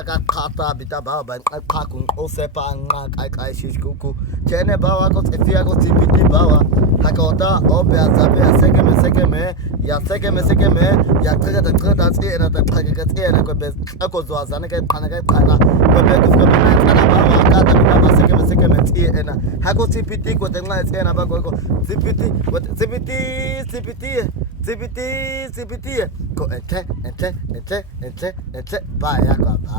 Takakata bitaba ban kakun osepa nka kai shishkuku chene bawa ko efia ko tipiti bawa hakota obya zabya sekeme ya tsega tsena ta tsega tsena ko be ko zwazana kai qana ko be ko na tsana bawa kata bitaba sekeme tsena hako tipiti ko tenga tsena ba ko tipiti ko ente ba ya ko ba